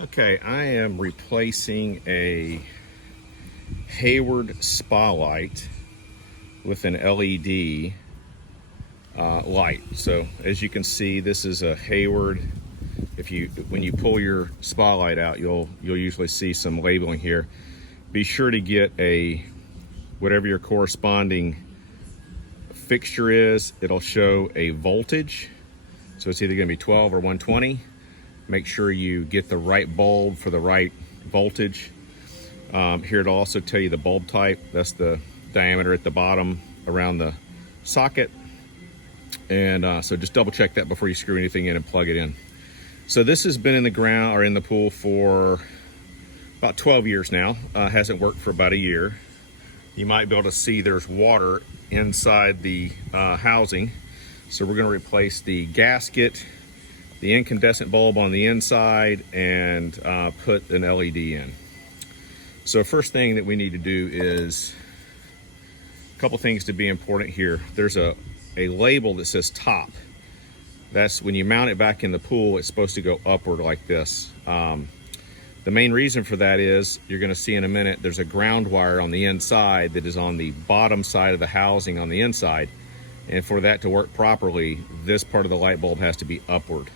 Okay, I am replacing a Hayward spotlight with an LED light. So as you can see, this is a Hayward. When you pull your spotlight out, you'll usually see some labeling here. Be sure to get whatever your corresponding fixture is. It'll show a voltage, so it's either going to be 12 or 120. Make sure you get the right bulb for the right voltage. Here it'll also tell you the bulb type. That's the diameter at the bottom around the socket. And so just double check that before you screw anything in and plug it in. So this has been in the ground or in the pool for about 12 years now. Hasn't worked for about a year. You might be able to see there's water inside the housing. So we're going to replace the gasket, the incandescent bulb on the inside, and put an LED in. So first thing that we need to do is a couple things to be important here. There's a label that says top. That's when you mount it back in the pool, it's supposed to go upward like this. The main reason for that is, you're going to see in a minute, there's a ground wire on the inside that is on the bottom side of the housing on the inside. And for that to work properly, this part of the light bulb has to be upward.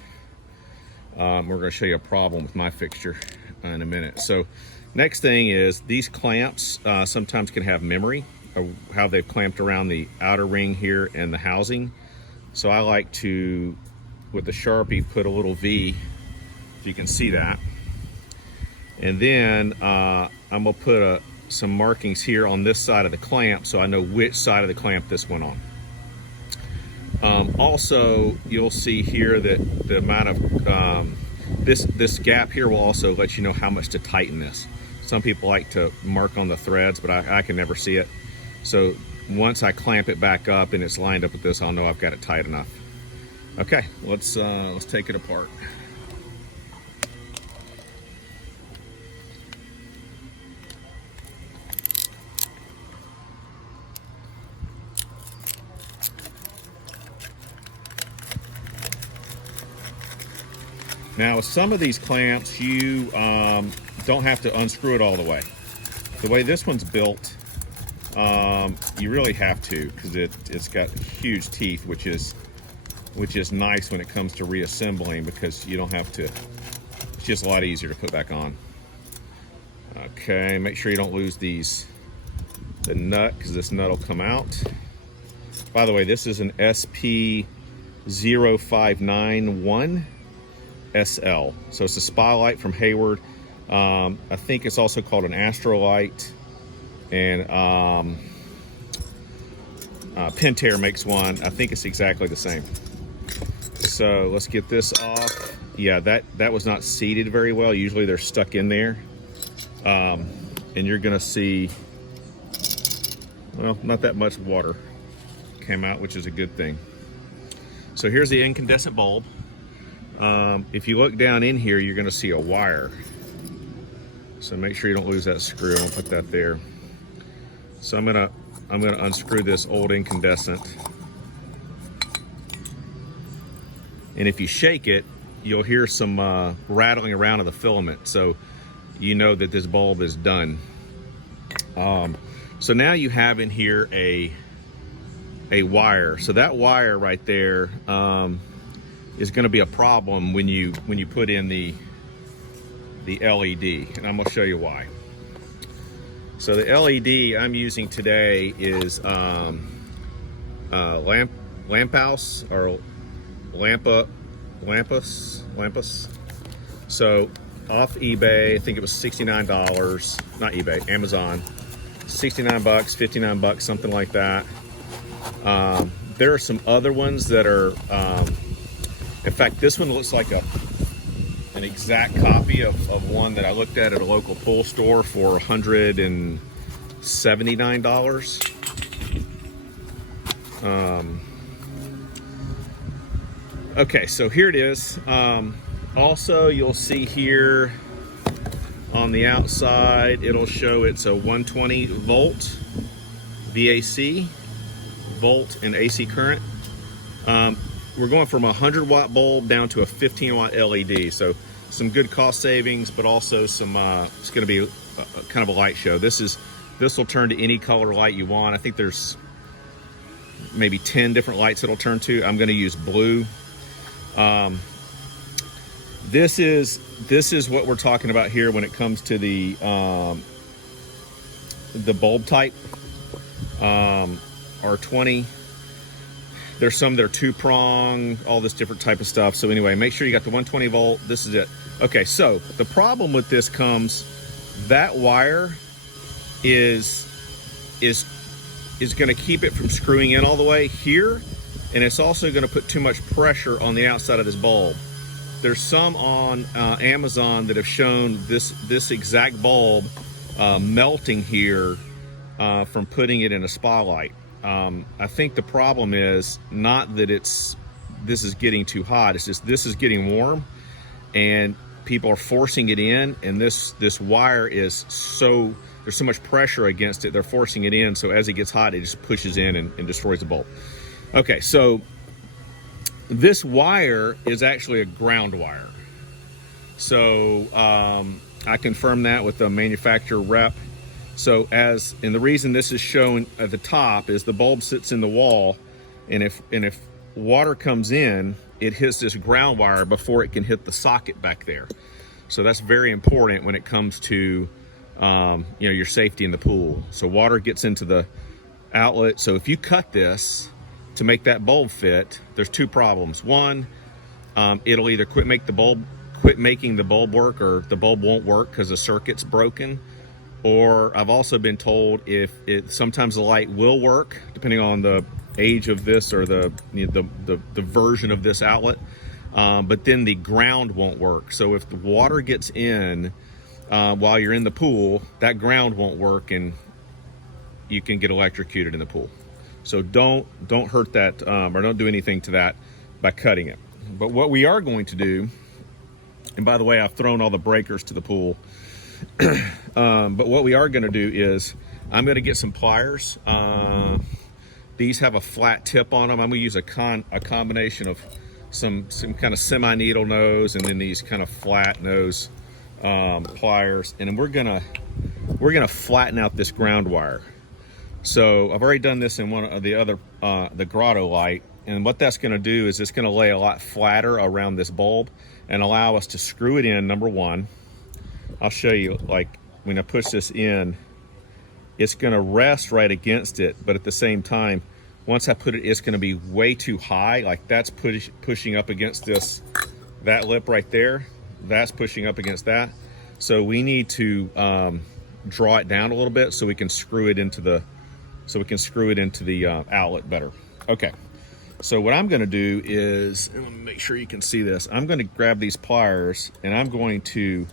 We're going to show you a problem with my fixture in a minute. So next thing is, these clamps sometimes can have memory of how they've clamped around the outer ring here and the housing. So I like to, with the Sharpie, put a little V, if you can see that. And then I'm gonna put some markings here on this side of the clamp so I know which side of the clamp this went on. Also, you'll see here that the amount of, this gap here will also let you know how much to tighten this. Some people like to mark on the threads, but I can never see it. So once I clamp it back up and it's lined up with this, I'll know I've got it tight enough. Okay, let's take it apart. Now, with some of these clamps, you don't have to unscrew it all the way. The way this one's built, you really have to, because it's got huge teeth, which is nice when it comes to reassembling, because you don't have to. It's just a lot easier to put back on. Okay, make sure you don't lose the nut, because this nut will come out. By the way, this is an SP0591SL. So it's a spotlight from Hayward. I think it's also called an Astrolight, and Pentair makes one. I think it's exactly the same. So let's get this off. Yeah, that was not seated very well. Usually they're stuck in there. And you're gonna see, well, not that much water came out, which is a good thing. So here's the incandescent bulb. If you look down in here, you're gonna see a wire. So make sure you don't lose that screw. I'll put that there. So I'm gonna unscrew this old incandescent. And if you shake it, you'll hear some rattling around of the filament. So you know that this bulb is done. So now you have in here a wire. So that wire right there is going to be a problem when you put in the LED, and I'm going to show you why. So the LED I'm using today is Lamphouse or Lampus. So off eBay, I think it was $69. Not eBay, Amazon. 69 bucks, 59 bucks, something like that. There are some other ones that are, in fact, this one looks like an exact copy of one that I looked at a local pool store for $179. Okay, so here it is. Also, you'll see here on the outside, it'll show it's a 120 volt VAC, volt and AC current. We're going from a 100 watt bulb down to a 15 watt LED. So some good cost savings, but also some, it's gonna be kind of a light show. This will turn to any color light you want. I think there's maybe 10 different lights it'll turn to. I'm gonna use blue. This is what we're talking about here when it comes to the bulb type, R20. There's some that are 2-prong, all this different type of stuff. So anyway, make sure you got the 120 volt. This is it. Okay, so the problem with this comes, that wire is going to keep it from screwing in all the way here, and it's also going to put too much pressure on the outside of this bulb. There's some on Amazon that have shown this exact bulb melting here from putting it in a spotlight. I think the problem is not that this is getting too hot. It's just this is getting warm, and people are forcing it in, and this wire is there's so much pressure against it. They're forcing it in, so as it gets hot, it just pushes in and destroys the bulb. Okay, so this wire is actually a ground wire. So I confirmed that with the manufacturer rep. So and the reason this is shown at the top is the bulb sits in the wall, and if water comes in, it hits this ground wire before it can hit the socket back there. So that's very important when it comes to your safety in the pool. So water gets into the outlet. So if you cut this to make that bulb fit, there's two problems. One, it'll either quit making the bulb work, or the bulb won't work because the circuit's broken. Or I've also been told sometimes the light will work depending on the age of this or the version of this outlet, but then the ground won't work. So if the water gets in while you're in the pool, that ground won't work, and you can get electrocuted in the pool. So don't hurt that, or don't do anything to that by cutting it. But what we are going to do, and by the way, I've thrown all the breakers to the pool. But what we are going to do is I'm going to get some pliers. These have a flat tip on them. I'm going to use a combination of some kind of semi-needle nose and then these kind of flat nose pliers, and then we're gonna flatten out this ground wire. So I've already done this in one of the other the grotto light, and what that's going to do is it's going to lay a lot flatter around this bulb and allow us to screw it in. Number one, I'll show you, like when I push this in, it's going to rest right against it, but at the same time, once I put it, it's going to be way too high. Like that's pushing up against that lip right there. That's pushing up against that. So we need to draw it down a little bit so we can screw it into the outlet better. Okay. So what I'm going to do is, let me make sure you can see this. I'm going to grab these pliers and I'm going to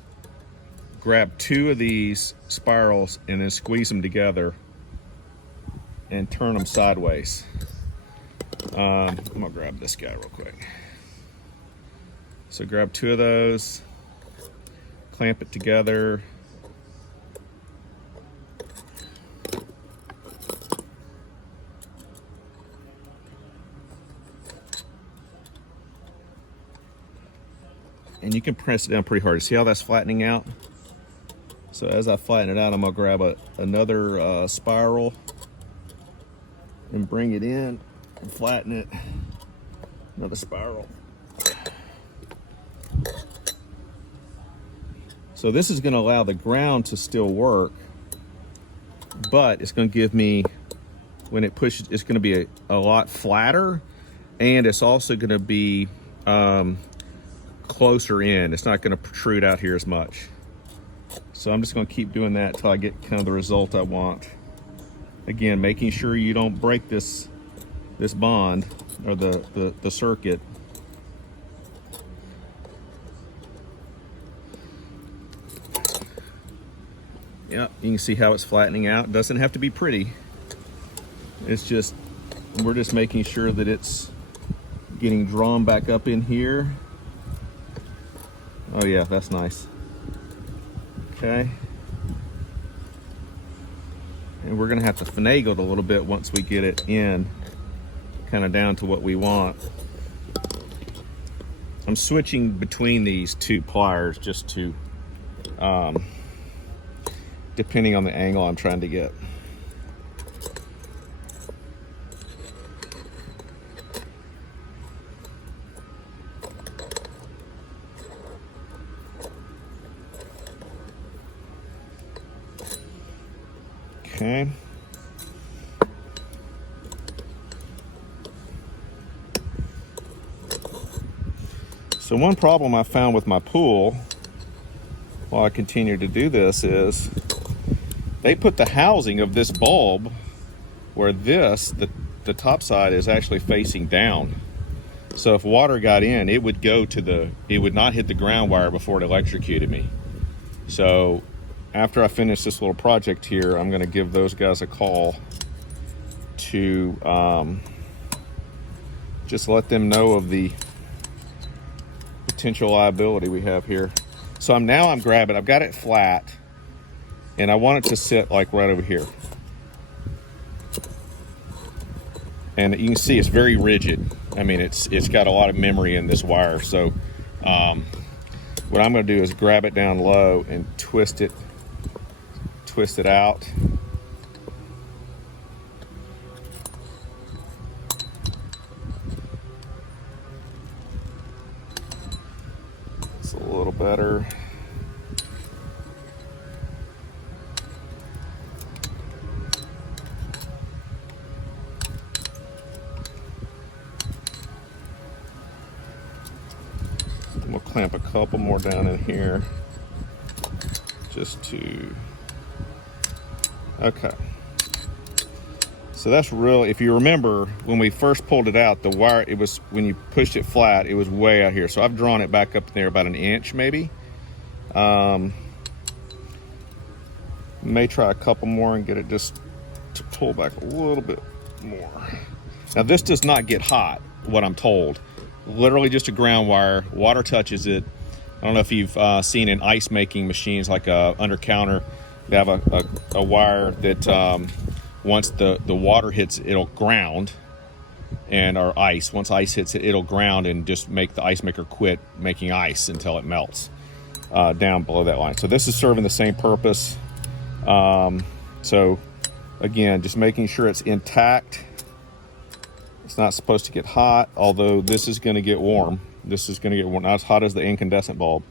grab two of these spirals and then squeeze them together and turn them sideways. I'm gonna grab this guy real quick. So grab two of those, clamp it together. And you can press it down pretty hard. See how that's flattening out? So as I flatten it out, I'm gonna grab another spiral and bring it in and flatten it. Another spiral. So this is gonna allow the ground to still work, but it's gonna give me, when it pushes, it's gonna be a lot flatter, and it's also gonna be closer in. It's not gonna protrude out here as much. So I'm just gonna keep doing that until I get kind of the result I want. Again, making sure you don't break this bond or the circuit. Yeah, you can see how it's flattening out. It doesn't have to be pretty. It's just, we're just making sure that it's getting drawn back up in here. Oh yeah, that's nice. Okay. And we're gonna have to finagle it a little bit once we get it in, kind of down to what we want. I'm switching between these two pliers just to, depending on the angle I'm trying to get. Okay. So one problem I found with my pool while I continue to do this is they put the housing of this bulb where the top side is actually facing down. So if water got in, it would not hit the ground wire before it electrocuted me. So after I finish this little project here, I'm gonna give those guys a call to just let them know of the potential liability we have here. So I'm grabbing, I've got it flat, and I want it to sit like right over here. And you can see it's very rigid. I mean, it's got a lot of memory in this wire. So what I'm gonna do is grab it down low and twist it out. It's a little better. We'll clamp a couple more down in here just to, okay. So that's really, if you remember, when we first pulled it out, the wire, it was, when you pushed it flat, it was way out here. So I've drawn it back up there about an inch maybe. May try a couple more and get it just to pull back a little bit more. Now this does not get hot, what I'm told. Literally just a ground wire, water touches it. I don't know if you've seen in ice making machines, like under counter, they have a wire that once the water hits, it'll ground, or ice. Once ice hits it, it'll ground and just make the ice maker quit making ice until it melts down below that line. So this is serving the same purpose. So again, just making sure it's intact. It's not supposed to get hot, although this is going to get warm. This is going to get warm, not as hot as the incandescent bulb.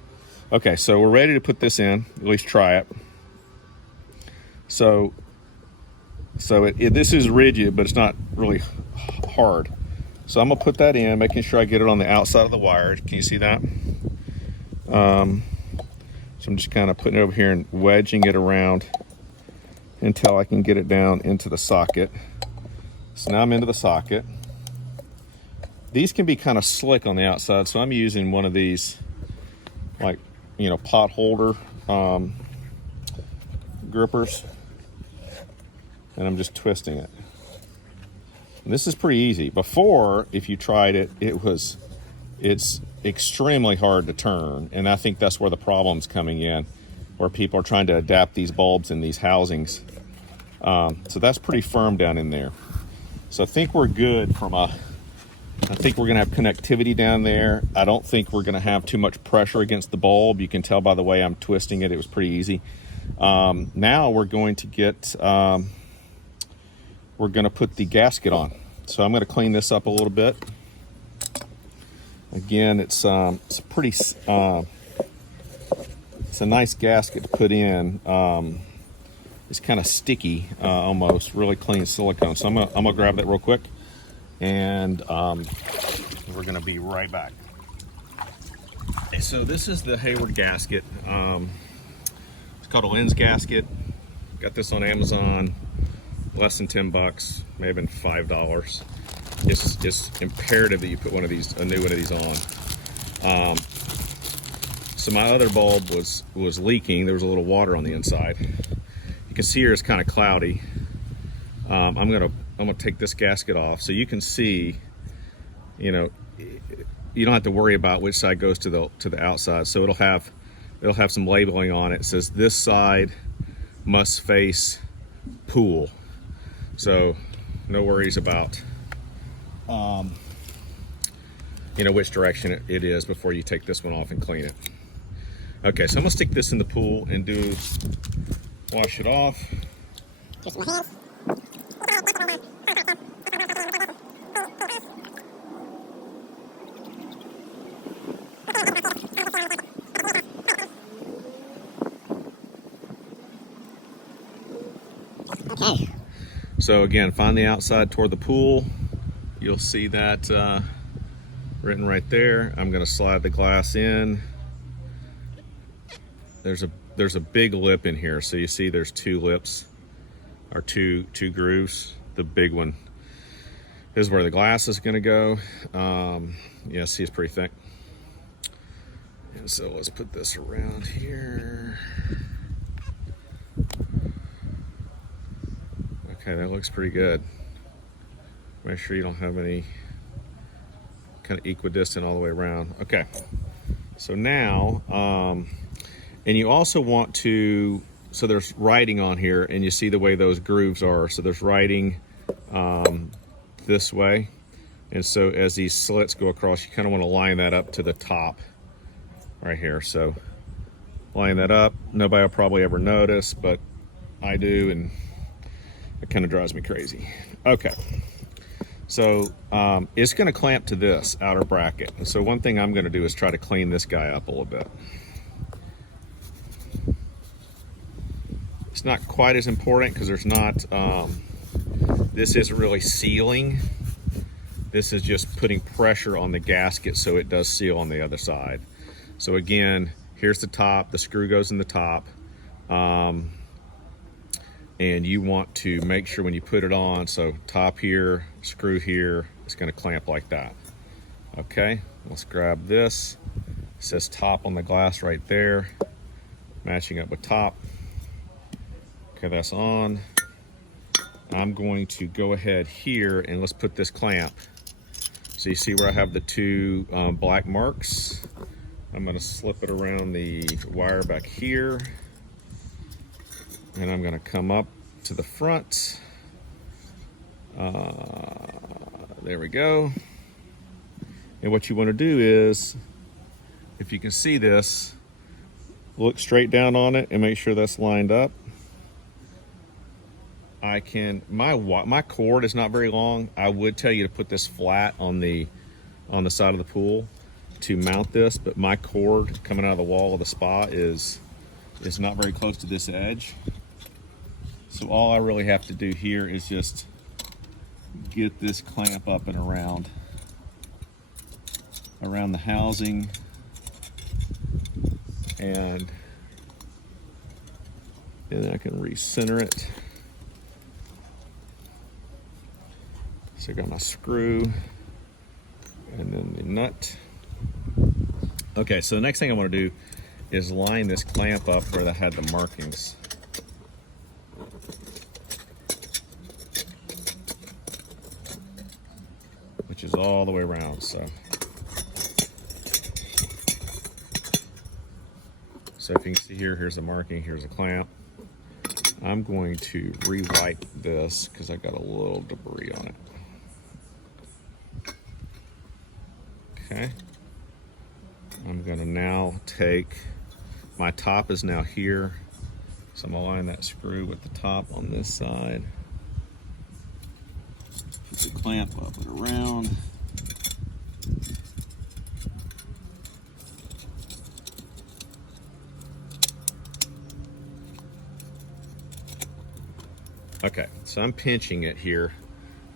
Okay, so we're ready to put this in, at least try it. So this is rigid, but it's not really hard. So I'm gonna put that in, making sure I get it on the outside of the wire. Can you see that? So I'm just kind of putting it over here and wedging it around until I can get it down into the socket. So now I'm into the socket. These can be kind of slick on the outside, so I'm using one of these, like, you know, pot holder grippers, and I'm just twisting it. And this is pretty easy. Before, if you tried it, it's extremely hard to turn, and I think that's where the problem's coming in, where people are trying to adapt these bulbs in these housings. So that's pretty firm down in there. So I think we're good I think we're gonna have connectivity down there. I don't think we're gonna have too much pressure against the bulb. You can tell by the way I'm twisting it, it was pretty easy. Now we're going to get, we're gonna put the gasket on. So I'm gonna clean this up a little bit. Again, it's a nice gasket to put in. It's kind of sticky, almost, really clean silicone. So I'm gonna grab that real quick, and we're gonna be right back. So this is the Hayward gasket. It's called a lens gasket. Got this on Amazon, less than 10 bucks, may have been $5. It's imperative that you put a new one of these on. So my other bulb was leaking. There was a little water on the inside. You can see here it's kind of cloudy. I'm gonna take this gasket off so you can see, you know, you don't have to worry about which side goes to the outside. So it'll have some labeling on it. It says this side must face pool. So no worries about you know, which direction it is before you take this one off and clean it. Okay, so I'm gonna stick this in the pool and wash it off. Just my hands. Okay. So again, find the outside toward the pool. You'll see that written right there. I'm gonna slide the glass in. There's a big lip in here, so you see there's two lips, or two grooves. The big one is where the glass is gonna go. Yeah, see, it's pretty thick. And so let's put this around here. Okay, that looks pretty good. Make sure you don't have any kind of equidistant all the way around. Okay, so now, and you also want to, so there's writing on here, and you see the way those grooves are. So there's writing this way. And so as these slits go across, you kind of want to line that up to the top right here. So line that up. Nobody will probably ever notice, but I do, and it kind of drives me crazy. Okay, so it's going to clamp to this outer bracket. And so one thing I'm going to do is try to clean this guy up a little bit. It's not quite as important because there's not, this isn't really sealing. This is just putting pressure on the gasket so it does seal on the other side. So again, here's the top, the screw goes in the top. And you want to make sure when you put it on, so top here, screw here, it's gonna clamp like that. Okay, let's grab this. It says top on the glass right there, matching up with top. Okay, that's on. I'm going to go ahead here and let's put this clamp. So you see where I have the two black marks? I'm gonna slip it around the wire back here. And I'm gonna come up to the front. There we go. And what you wanna do is, if you can see this, look straight down on it and make sure that's lined up. My cord is not very long. I would tell you to put this flat on the side of the pool to mount this, but my cord coming out of the wall of the spa is not very close to this edge. So all I really have to do here is just get this clamp up and around the housing, and then I can recenter it. So I got my screw and then the nut. Okay, so the next thing I want to do is line this clamp up where I had the markings. Which is all the way around, so. So if you can see here, here's the marking, here's a clamp. I'm going to re-wipe this because I got a little debris on it. Okay. I'm gonna now take, my top is now here. So I'm gonna line that screw with the top on this side. Put the clamp up and around. Okay, so I'm pinching it here.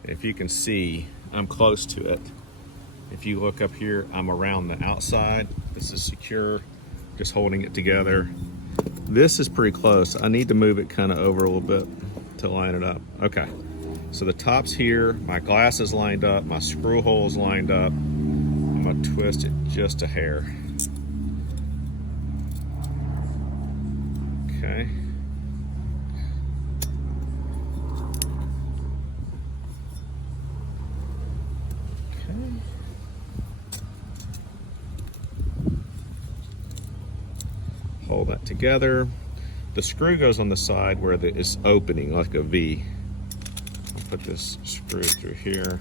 If you can see, I'm close to it. If you look up here, I'm around the outside. This is secure, just holding it together. This is pretty close. I need to move it kind of over a little bit to line it up. Okay, so the top's here, my glass is lined up, my screw hole is lined up. I'm gonna twist it just a hair. Okay. Hold that together. The screw goes on the side where it's opening like a V. I'll put this screw through here.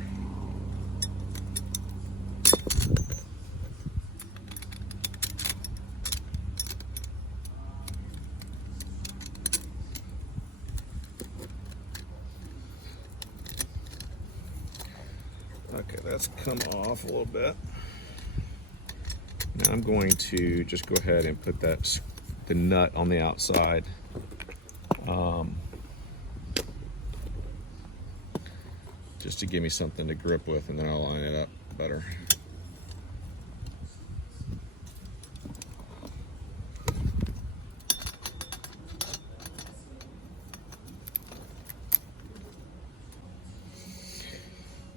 that's come off a little bit. Now I'm going to just go ahead and put the nut on the outside. Just to give me something to grip with, and then I'll line it up better.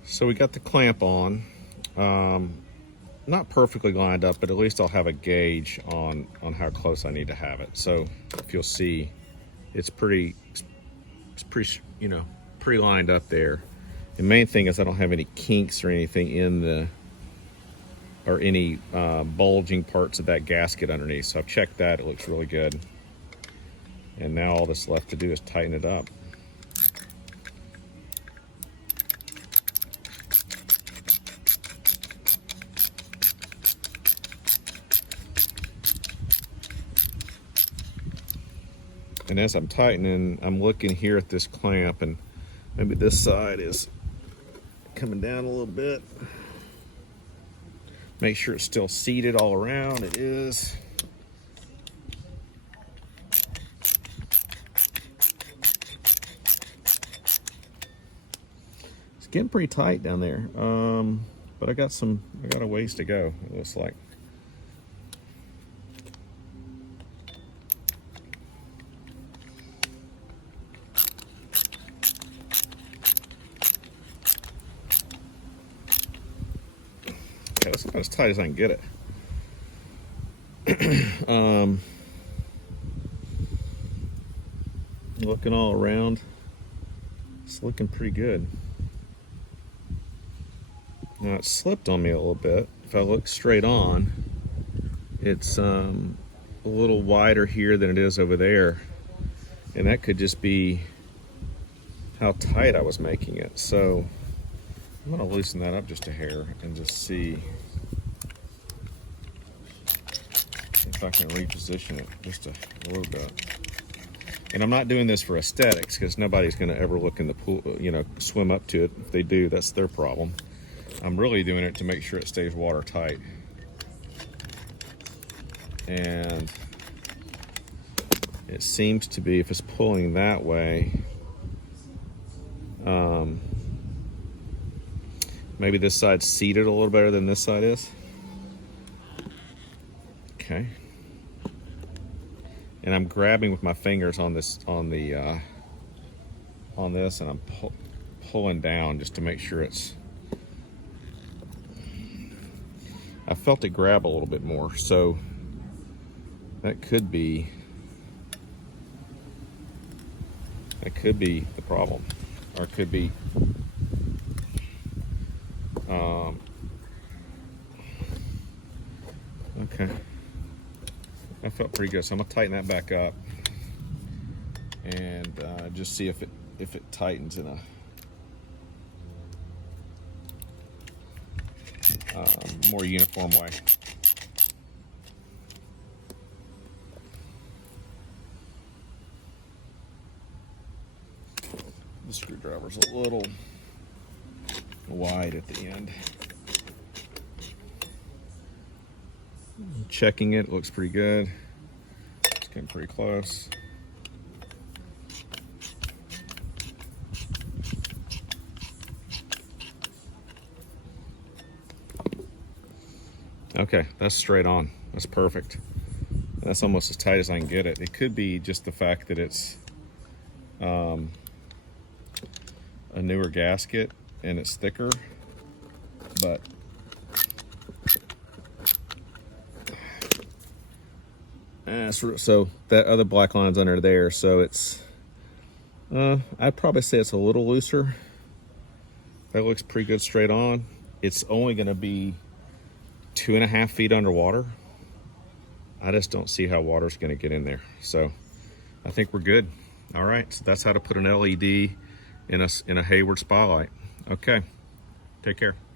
So we got the clamp on. Not perfectly lined up, but at least I'll have a gauge on how close I need to have it. So if you'll see, it's pretty, you know, pretty lined up there. The main thing is I don't have any kinks or anything in or any bulging parts of that gasket underneath. So I've checked that, it looks really good. And now all that's left to do is tighten it up. And as I'm tightening, I'm looking here at this clamp, and maybe this side is coming down a little bit. Make sure it's still seated all around. It is. It's getting pretty tight down there, but I got a ways to go, it looks like. Okay, that's about as tight as I can get it. Looking all around, it's looking pretty good. Now it slipped on me a little bit. If I look straight on, it's a little wider here than it is over there, and that could just be how tight I was making it. So I'm going to loosen that up just a hair and just see if I can reposition it just a little bit. And I'm not doing this for aesthetics, because nobody's going to ever look in the pool, you know, swim up to it. If they do, that's their problem. I'm really doing it to make sure it stays watertight. And it seems to be, if it's pulling that way, maybe this side's seated a little better than this side is. Okay. And I'm grabbing with my fingers on this, on this, and I'm pulling down just to make sure it's. I felt it grab a little bit more, so that could be the problem, or it could be. Okay, that felt pretty good. So I'm gonna tighten that back up and just see if it tightens in a more uniform way. The screwdriver's a little wide at the end. Checking it, looks pretty good. It's getting pretty close. Okay, that's straight on. That's perfect. That's almost as tight as I can get it. It could be just the fact that it's a newer gasket and it's thicker, but so that other black line's under there, so it's I'd probably say it's a little looser. That looks pretty good straight on. It's only going to be 2.5 feet underwater. I just don't see how water's going to get in there, so I think we're good. All right, so that's how to put an LED in a Hayward spotlight. Okay, take care.